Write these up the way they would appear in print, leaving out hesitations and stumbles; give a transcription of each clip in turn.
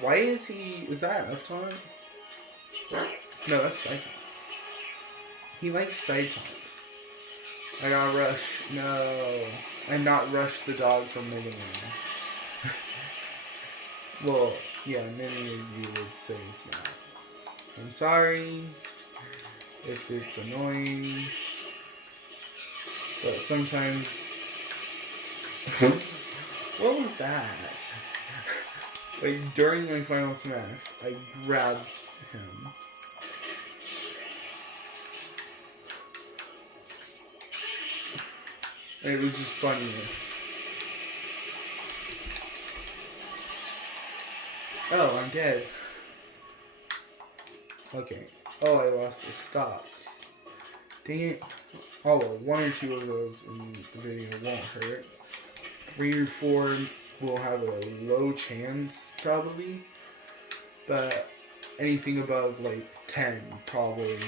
Why is he... Is that up taunt? No, that's side taunt. He likes side taunt. I gotta rush. No. And not rush the dog from Mega Man. Well, yeah, many of you would say it's not. I'm sorry if it's annoying. But sometimes... What was that? Like, during my final smash, I grabbed him. And it was just funny. Oh, I'm dead. Okay. Oh, I lost a stock. Dang it. Oh, well, 1 or 2 of those in the video won't hurt. 3 or 4 will have a low chance, probably. But anything above, like, 10 probably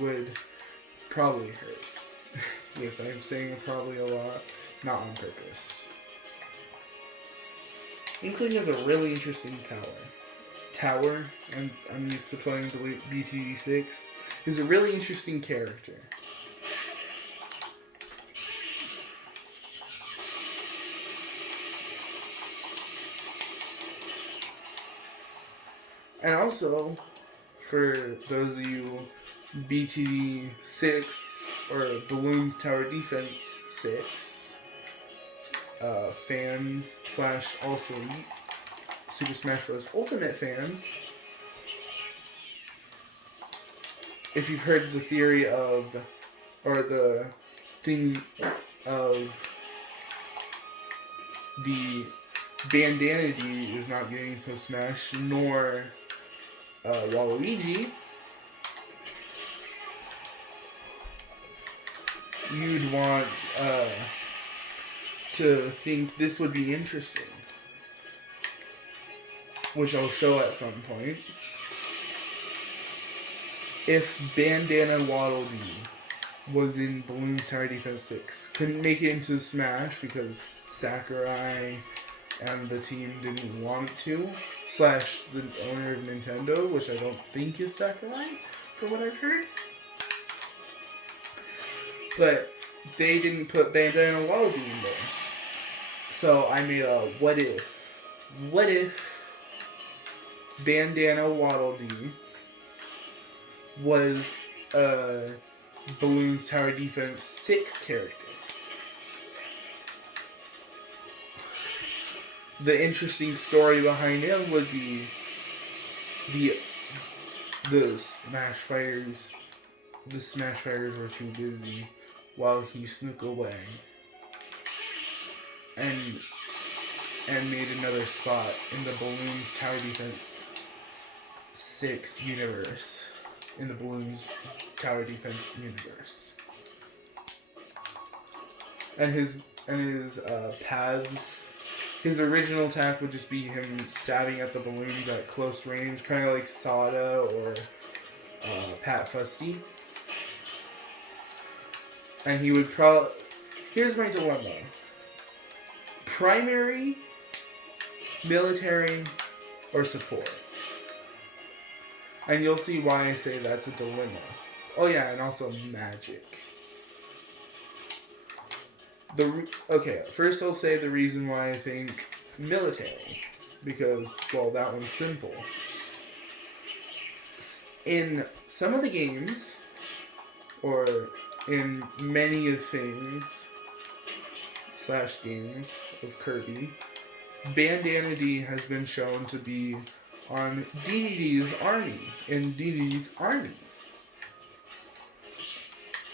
would probably hurt. Yes, I'm saying probably a lot, not on purpose. Inkling is a really interesting tower. I'm used to playing the BTD6. Is a really interesting character. And also, for those of you BTD 6 or Balloons Tower Defense 6 fans / also Super Smash Bros. Ultimate fans, if you've heard the theory of, or the thing of the Bandana D is not getting into Smash, nor Waluigi, you'd want to think this would be interesting, which I'll show at some point. If Bandana Waddle Dee was in Balloons Tower Defense 6, couldn't make it into Smash because Sakurai and the team didn't want it to, / the owner of Nintendo, which I don't think is Sakurai, from what I've heard. But they didn't put Bandana Waddle Dee in there. So I made a what if. What if Bandana Waddle Dee was a Balloons Tower Defense 6 character? The interesting story behind him would be the Smash Fighters. The Smash Fighters were too busy while he snuck away and made another spot in the Balloons Tower Defense 6 universe. In the Balloons Tower Defense universe. And his paths. His original attack would just be him stabbing at the balloons at close range, kind of like Sada or Pat Fusty. And he would probably... Here's my dilemma. Primary, military, or support. And you'll see why I say that's a dilemma. Oh yeah, and also magic. Okay, first I'll say the reason why I think military. Because, well, that one's simple. In some of the games, or in many of things, / games of Kirby, Bandana D has been shown to be on DDD's army, in DDD's army.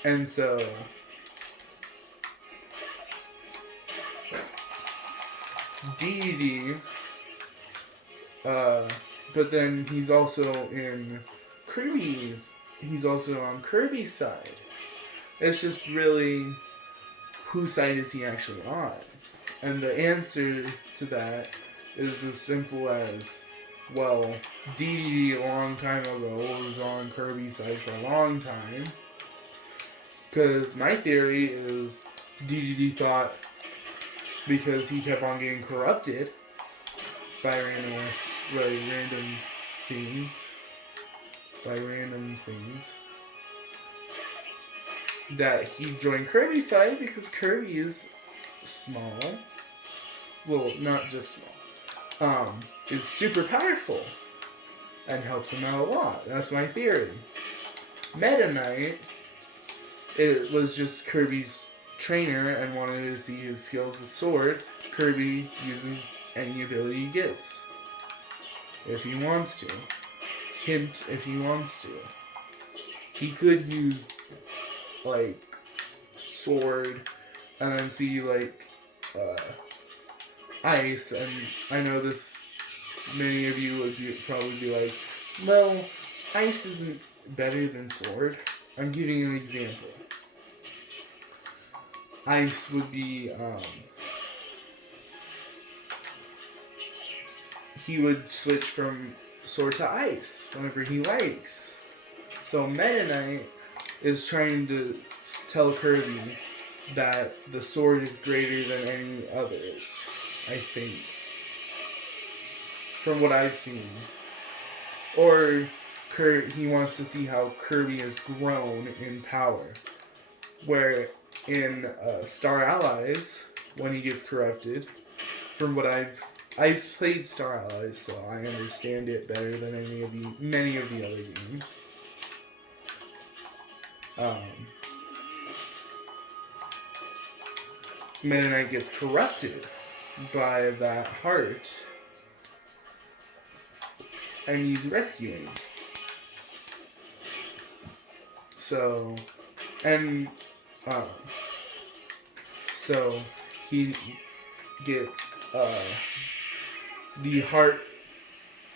And so... DDD, but then he's also in Kirby's, he's also on Kirby's side. It's just really, whose side is he actually on? And the answer to that is as simple as, well, DDD a long time ago was on Kirby's side for a long time. Because my theory is DDD thought, because he kept on getting corrupted by randomness, random things. By random things. That he joined Kirby's side because Kirby is small. Well, not just small. Is super powerful. And helps him out a lot. That's my theory. Meta Knight, it was just Kirby's trainer and wanted to see his skills with sword. Kirby uses any ability he gets. If he wants to. Hint, if he wants to. He could use, like, sword and then see, like, ice. And I know this, many of you would probably be like, well, ice isn't better than sword. I'm giving you an example. Ice would be, he would switch from sword to ice whenever he likes. So Meta Knight is trying to tell Kirby that the sword is greater than any others, I think. From what I've seen. Or he wants to see how Kirby has grown in power. Where in Star Allies, when he gets corrupted, from what I've played Star Allies, so I understand it better than many of the other games. Meta Knight gets corrupted by that heart, and he's rescuing. So he gets the heart,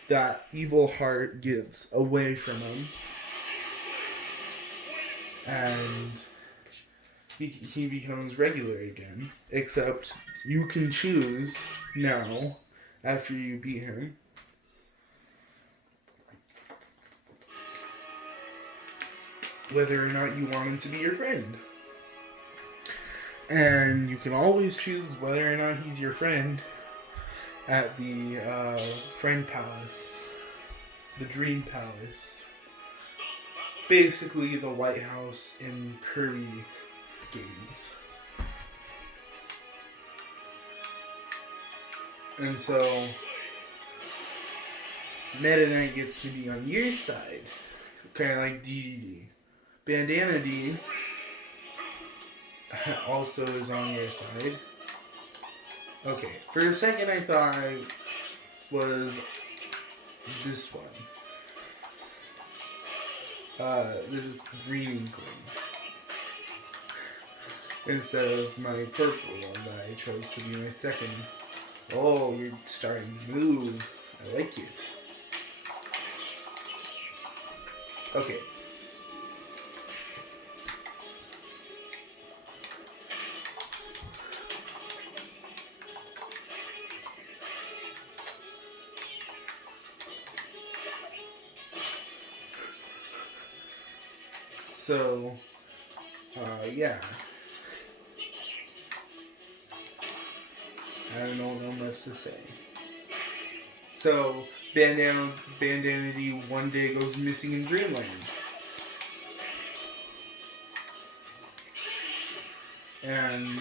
that evil heart gets away from him, and he becomes regular again. Except you can choose now, after you beat him, whether or not you want him to be your friend. And you can always choose whether or not he's your friend at the Friend Palace. The Dream Palace. Basically the White House in Kirby games. And so Meta Knight gets to be on your side. Kind of like DDD. Bandana D also is on your side. Okay, for a second I thought I was this one. This is green inkling. Instead of my purple one that I chose to be my second. Oh, you're starting to move. I like it. Okay. So, yeah. I don't know much to say. So, Bandana D one day goes missing in Dreamland. And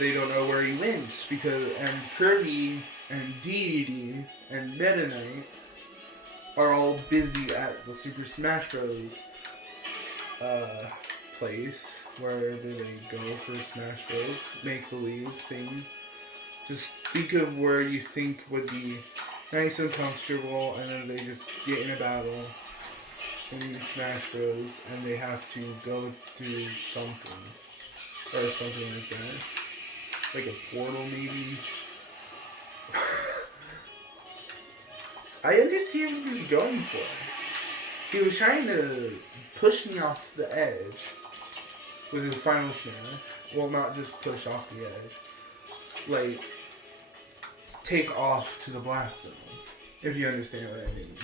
they don't know where he went and Kirby and DDD and Meta Knight are all busy at the Super Smash Bros. Place, wherever they go for Smash Bros. Make-believe thing. Just think of where you think would be nice and comfortable, and then they just get in a battle in Smash Bros. And they have to go through something. Or something like that. Like a portal, maybe. I understand what he was going for. He was trying to push me off the edge with his final smash. Well, not just push off the edge. Like, take off to the blast zone. If you understand what I mean.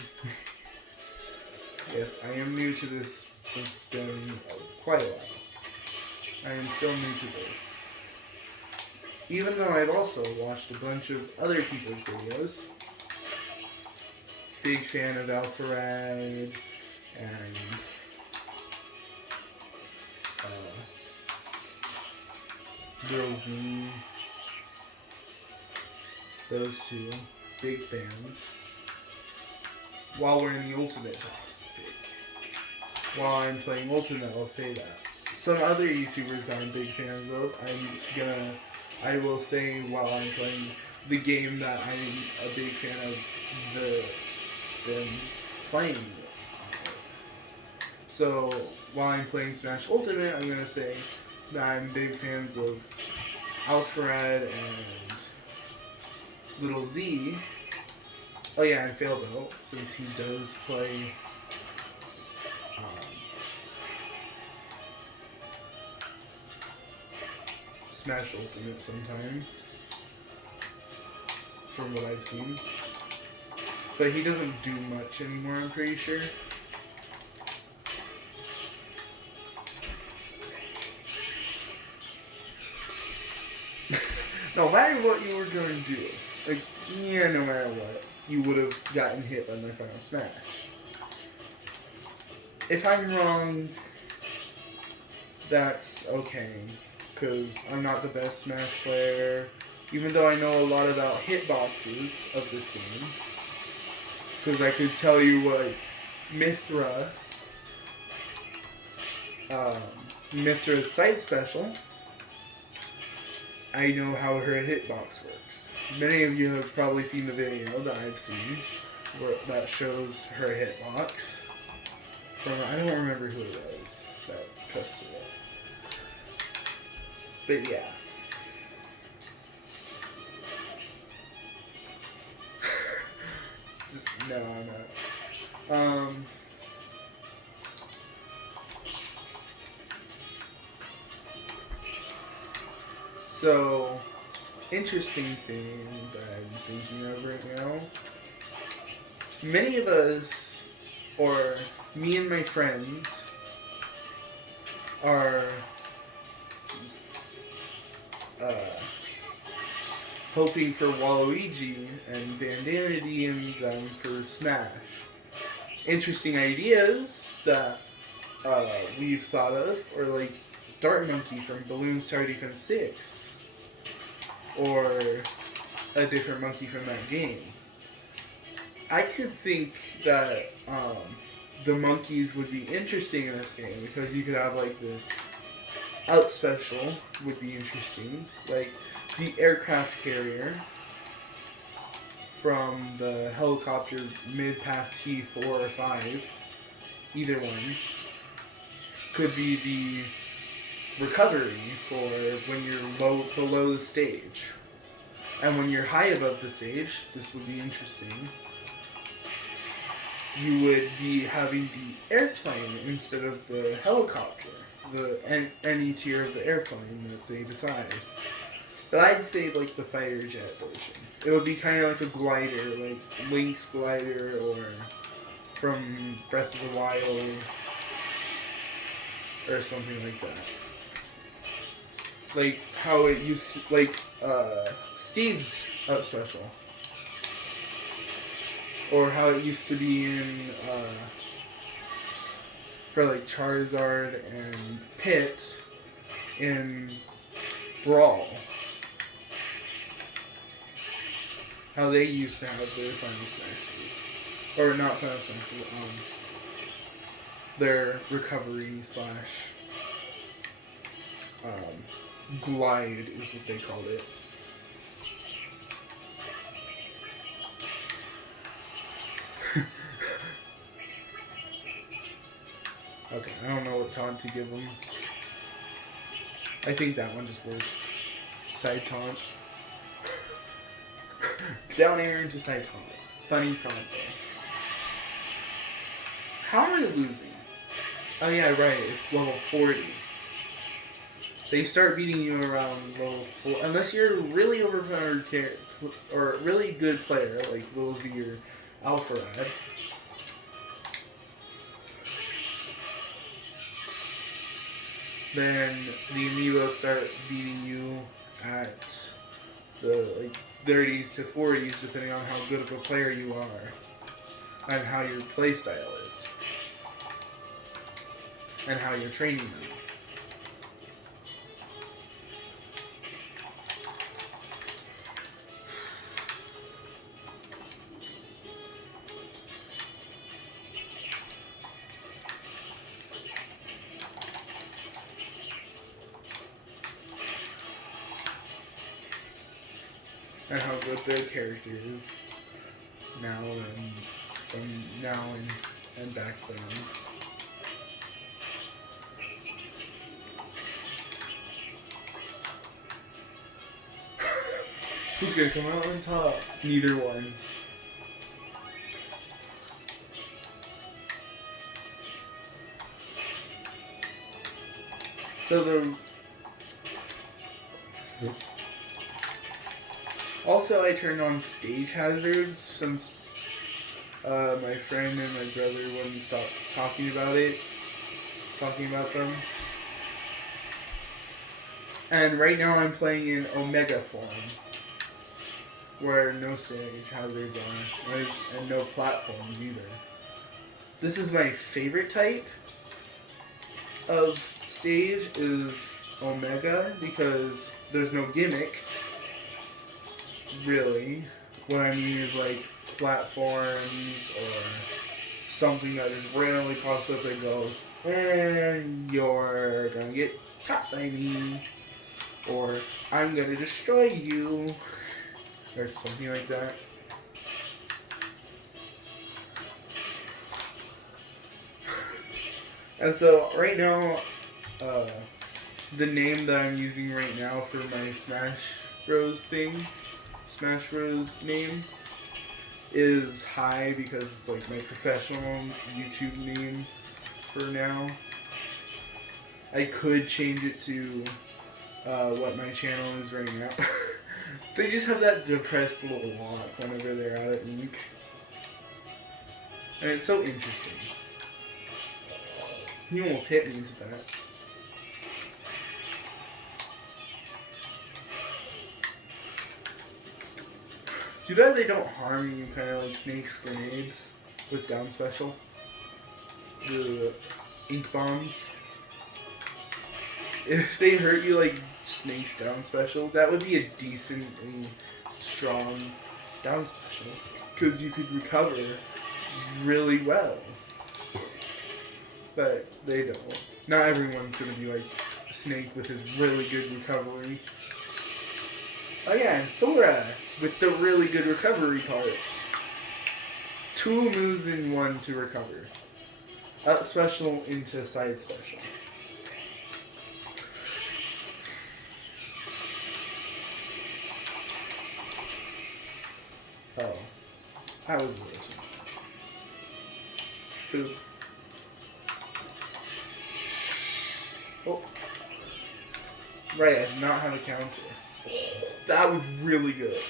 Yes, I am new to this since it's been quite a while. I am still new to this. Even though I've also watched a bunch of other people's videos. Big fan of Alpharad and Lil Z. Those two. Big fans. While we're in the Ultimate topic. While I'm playing Ultimate, I'll say that. Some other YouTubers that I'm big fans of, I will say while I'm playing the game that I'm a big fan of them playing. So while I'm playing Smash Ultimate, I'm gonna say that I'm big fans of Alpharad and Little Z. Oh yeah, and Failboat, since he does play Smash Ultimate sometimes, from what I've seen. But he doesn't do much anymore, I'm pretty sure. No matter what you were going to do, like, yeah, no matter what, you would have gotten hit by my Final Smash. If I'm wrong, that's okay, because I'm not the best Smash player, even though I know a lot about hitboxes of this game. Because I could tell you, like, Mithra's side special, I know how her hitbox works. Many of you have probably seen the video that I've seen that shows her hitbox. I don't remember who it was that posted it. But yeah. No, I'm not. So, interesting thing that I'm thinking of right now. Many of us, or me and my friends, are hoping for Waluigi and Bandana in them for Smash. Interesting ideas that we've thought of, or like Dart Monkey from Balloon Star Defense 6. Or a different monkey from that game. I could think that the monkeys would be interesting in this game because you could have like the out special would be interesting, like the aircraft carrier from the helicopter mid-path T4 or 5, either one, could be the recovery for when you're below the stage. And when you're high above the stage, this would be interesting, you would be having the airplane instead of the helicopter, any tier of the airplane that they decide. But I'd say like the fighter jet version. It would be kind of like a glider, like Link's glider, or from Breath of the Wild, or something like that. Like how it used to, like Steve's up special, or how it used to be in for like Charizard and Pit in Brawl. How they used to have their Final Smashes, or not Final Smashes, their recovery slash glide is what they called it. Okay, I don't know what taunt to give them. I think that one just works. Side taunt. Down air into side taunt. Funny taunt there. How am I losing? Oh yeah, right, it's level 40. They start beating you around level 4. Unless you're a really overpowered or a really good player, like Lil Z or Alpharad. Then the amiibo start beating you at the like 30s to 40s, depending on how good of a player you are, and how your play style is, and how you're training them. And how good their character is now and from now and back then. Who's gonna come out on top? Neither one. So also, I turned on stage hazards since my friend and my brother wouldn't stop talking about them. And right now I'm playing in Omega form, where no stage hazards are, right? And no platforms either. This is my favorite type of stage, is Omega, because there's no gimmicks. Really, what I mean is like platforms or something that just randomly pops up and goes, and you're gonna get caught by me, or I'm gonna destroy you, or something like that. And so right now, the name that I'm using right now for my Smash Bros name is High, because it's like my professional YouTube name for now. I could change it to what my channel is right now. They just have that depressed little walk whenever they're out of ink. And it's so interesting. He almost hit me into that. Too bad they don't harm you, kind of like Snake's grenades with down special. The ink bombs. If they hurt you like Snake's down special, that would be a decently strong down special, because you could recover really well. But they don't. Not everyone's gonna be like Snake with his really good recovery. Oh yeah, and Sora with the really good recovery part. 2 moves in 1 to recover. Up special into side special. Oh. I was glitching. Boop. Oh. Right, I do not have a counter. That was really good.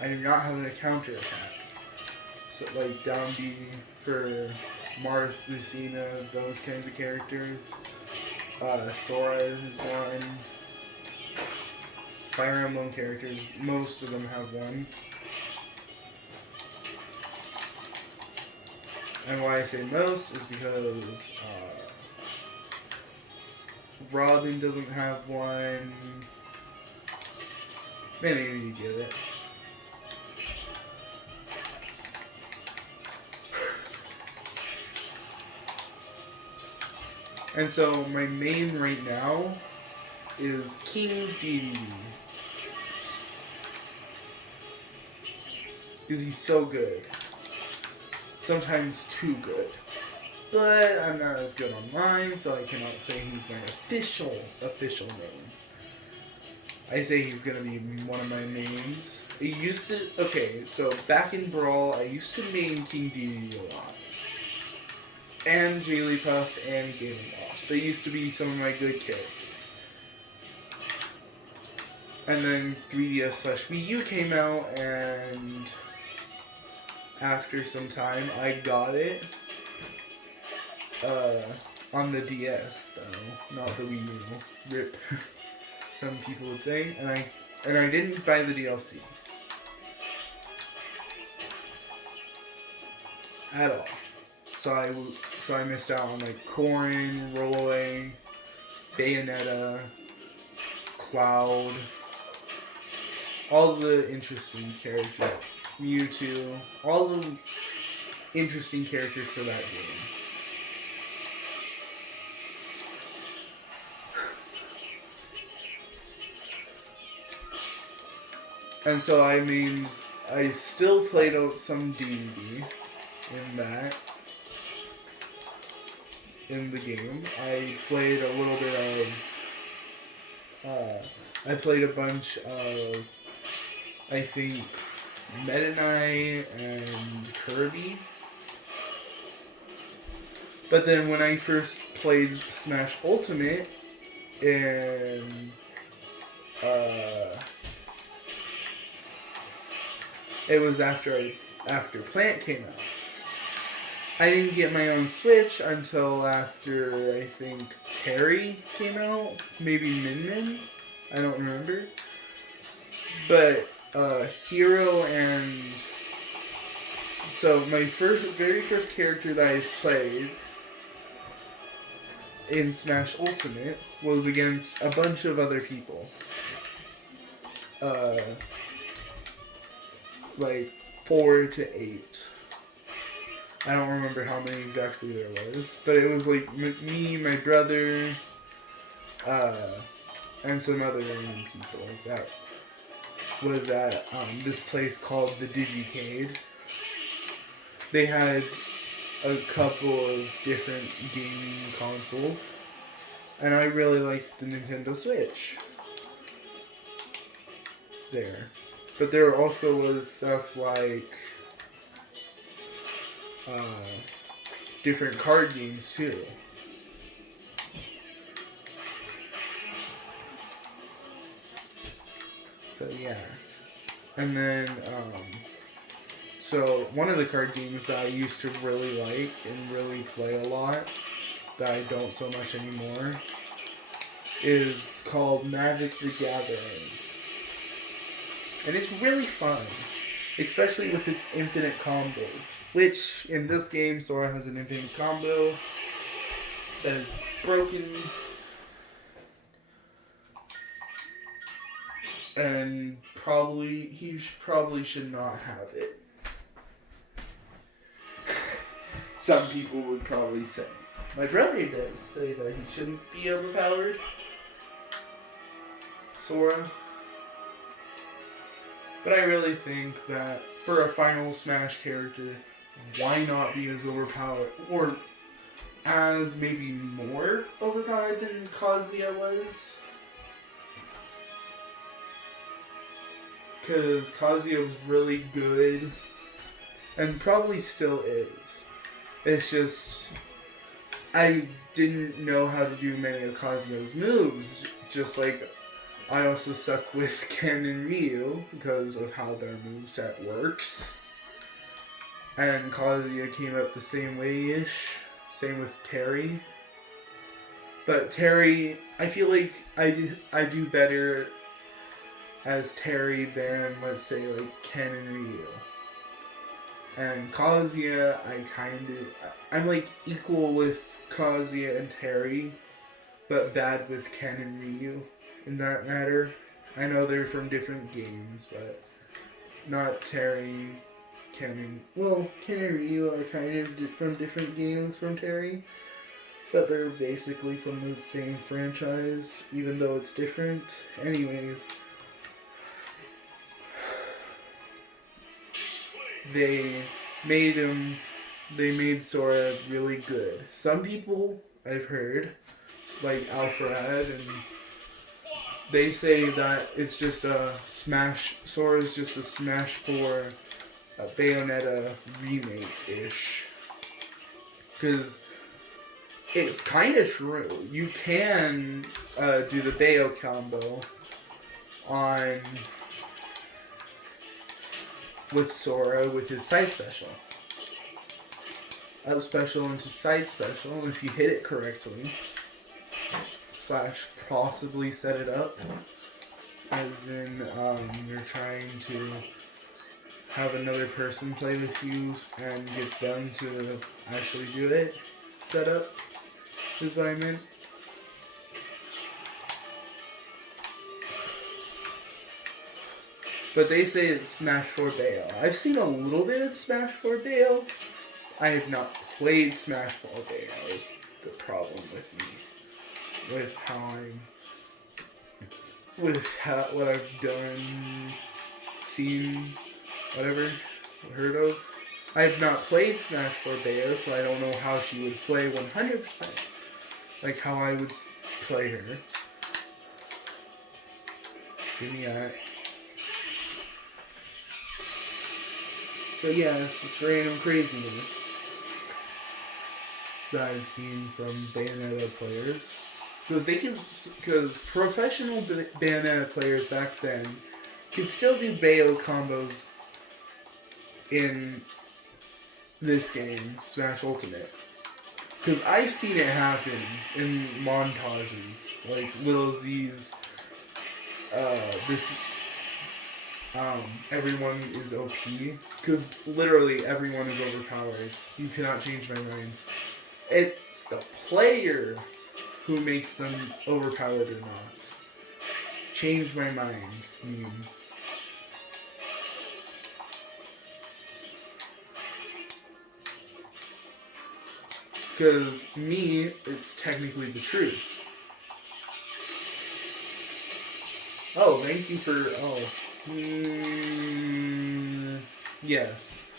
I do not have a counter attack. So like down B for Marth, Lucina, those kinds of characters. Sora is one. Fire Emblem characters, most of them have one. And why I say most is because Robin doesn't have one. Maybe you get it. And so my main right now is King Dedede. Because he's so good. Sometimes too good. But I'm not as good online, so I cannot say he's my official name. I say he's gonna be one of my mains. Okay, so back in Brawl, I used to main King Dedede a lot. And Jigglypuff and Game & Watch. They used to be some of my good characters. And then 3DS/Wii U came out, and after some time, I got it. On the DS, though, not the Wii U. RIP, some people would say. And I and I didn't buy the DLC at all. So I missed out on like Corrin, Roy, Bayonetta, Cloud, all the interesting characters, Mewtwo, all the interesting characters for that game. And so I still played out some D&D in the game. I played a little bit of, I played a bunch of, I think, Meta Knight and Kirby. But then when I first played Smash Ultimate in, it was after Plant came out. I didn't get my own Switch until after, I think, Terry came out. Maybe Min Min? I don't remember. But Hero and... So my very first character that I played in Smash Ultimate was against a bunch of other people. Like 4 to 8. I don't remember how many exactly there was, but it was like me, my brother, and some other random people. That was at this place called the Digicade. They had a couple of different gaming consoles, and I really liked the Nintendo Switch there. But there also was stuff like different card games too. So yeah. And then so one of the card games that I used to really like and really play a lot, that I don't so much anymore, is called Magic the Gathering. And it's really fun, especially with its infinite combos, which in this game Sora has an infinite combo that is broken, and he probably should not have it. Some people would probably say. My brother does say that he shouldn't be overpowered, Sora. But I really think that for a Final Smash character, why not be as overpowered, or as maybe more overpowered than Kazuya was? Because Kazuya was really good, and probably still is. It's just, I didn't know how to do many of Kazuya's moves, just like I also suck with Ken and Ryu because of how their moveset works. And Kazuya came up the same way-ish. Same with Terry. But Terry, I feel like I do better as Terry than, let's say, like Ken and Ryu. And Kazuya, I'm like equal with Kazuya and Terry, but bad with Ken and Ryu. In that matter, I know they're from different games, but not Terry, Ken and Ryu are kind of from different games from Terry, but they're basically from the same franchise, even though it's different. Anyways, they made Sora really good. Some people I've heard, like Alfred, and they say that it's just a Smash. Sora's just a Smash 4 Bayonetta remake-ish. Because it's kind of true. You can do the Bayo combo with Sora with his side special. Up special into side special, if you hit it correctly. / possibly set it up. as in you're trying to have another person play with you and get them to actually do it. Setup is what I meant. But they say it's Smash 4 Bayo. I've seen a little bit of Smash 4 Bayo. I have not played Smash 4 Bayo is the problem with me. With how I'm... what I've done, seen, whatever, heard of. I have not played Smash 4 Bayo, so I don't know how she would play 100%. Like how I would play her. Give me that. So yeah, it's just random craziness that I've seen from Bayonetta players. Because professional Bayonetta players back then could still do Bayo combos in this game, Smash Ultimate. Because I've seen it happen in montages, like Little Z's, everyone is OP, because literally everyone is overpowered. You cannot change my mind. It's the player who makes them overpowered or not. Change my mind. Because me, it's technically the truth. Oh, thank you for... Oh. Yes.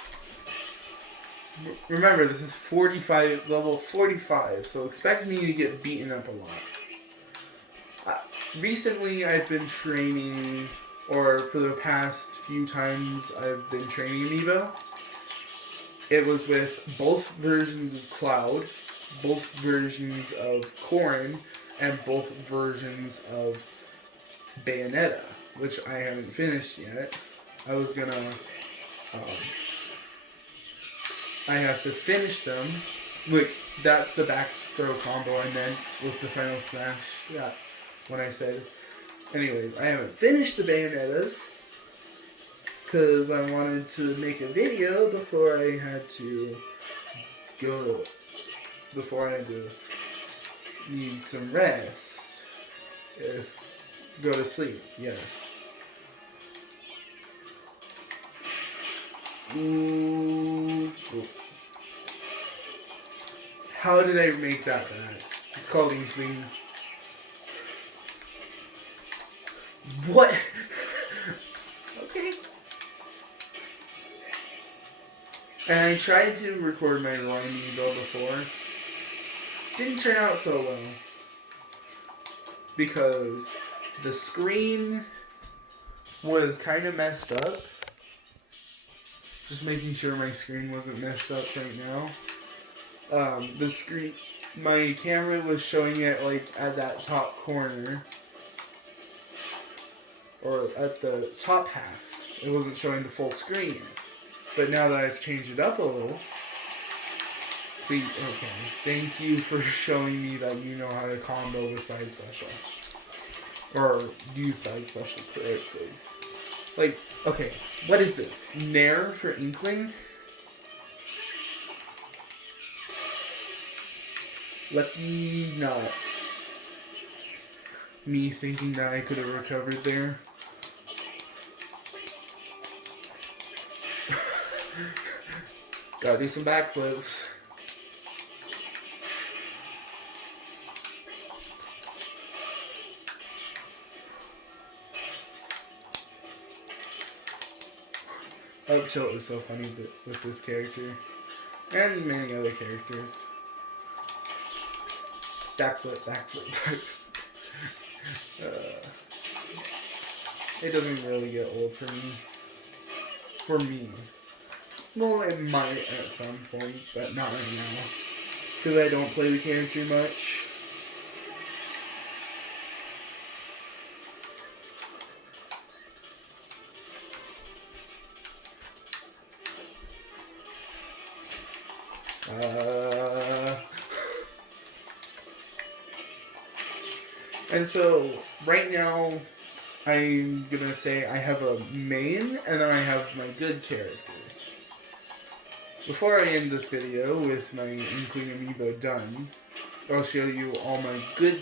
Remember, this is 45, level 45, so expect me to get beaten up a lot. Recently, I've been training, or for the past few times I've been training amiibo. It was with both versions of Cloud, both versions of Corrin, and both versions of Bayonetta, which I haven't finished yet. I was gonna... I have to finish them. Look, that's the back throw combo I meant with the final smash. Yeah, when I said... Anyways, I haven't finished the Bayonettas because I wanted to make a video before I had to go. Before I had to need some rest. Go to sleep, yes. Ooh. How did I make that bad? It's called inkling. What? Okay. And I tried to record my Roy amiibo before. Didn't turn out so well. Because the screen was kind of messed up. Just making sure my screen wasn't messed up right now. The screen, my camera was showing it like at that top corner. Or at the top half. It wasn't showing the full screen. But now that I've changed it up a little. Okay. Thank you for showing me that you know how to combo with side special. Or use side special correctly. Like, okay, what is this? Nair for inkling? Lucky not. Me thinking that I could have recovered there. Gotta do some backflips. Up tilt is so funny with this character. And many other characters. Backflip, backflip, backflip. It doesn't really get old for me. For me. Well, it might at some point, but not right now. Because I don't play the character much. And so, right now, I'm gonna say I have a main, and then I have my good characters. Before I end this video with my Inkling amiibo done, I'll show you all my good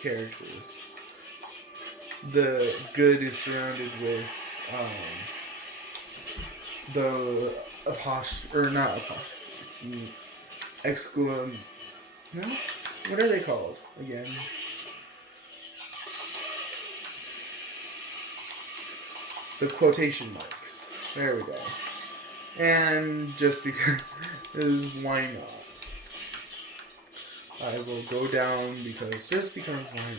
characters. The good is surrounded with the not apostrophes, the no? What are they called again? The quotation marks. There we go. And just because, why not? I will go down just because why not?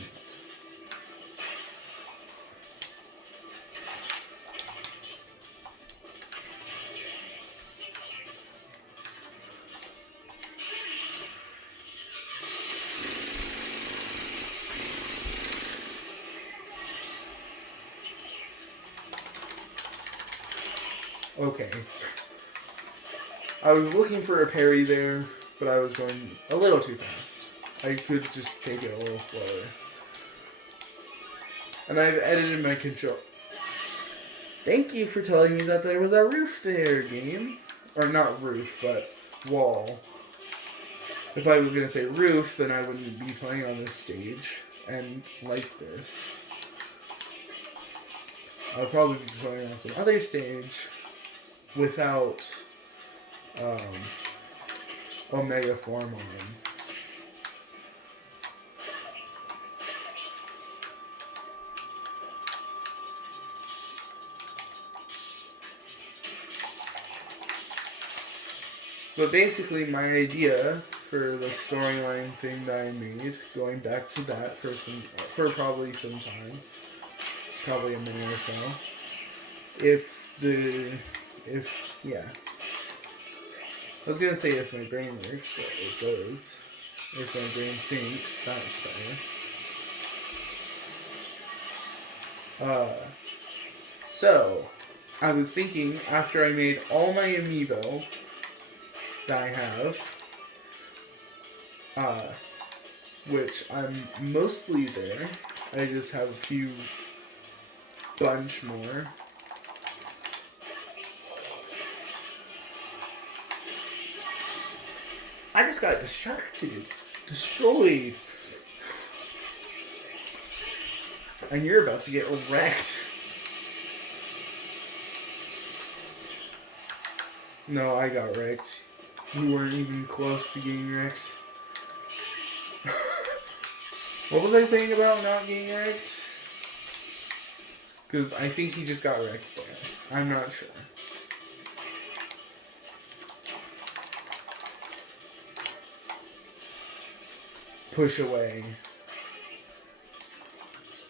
Okay. I was looking for a parry there, but I was going a little too fast. I could just take it a little slower. And I've edited my control. Thank you for telling me that there was a roof there, game. Or not roof, but wall. If I was going to say roof, then I wouldn't be playing on this stage. And like this. I'll probably be playing on some other stage without Omega form on. But basically, my idea for the storyline thing that I made, going back to that for probably some time, probably a minute or so. Yeah. I was gonna say if my brain works, but it does. If my brain thinks, that's better. So, I was thinking, after I made all my amiibo that I have, which I'm mostly there, I just have a bunch more. I just got distracted. Destroyed. And you're about to get wrecked. No, I got wrecked. You weren't even close to getting wrecked. What was I saying about not getting wrecked? Because I think he just got wrecked there. I'm not sure. Push away.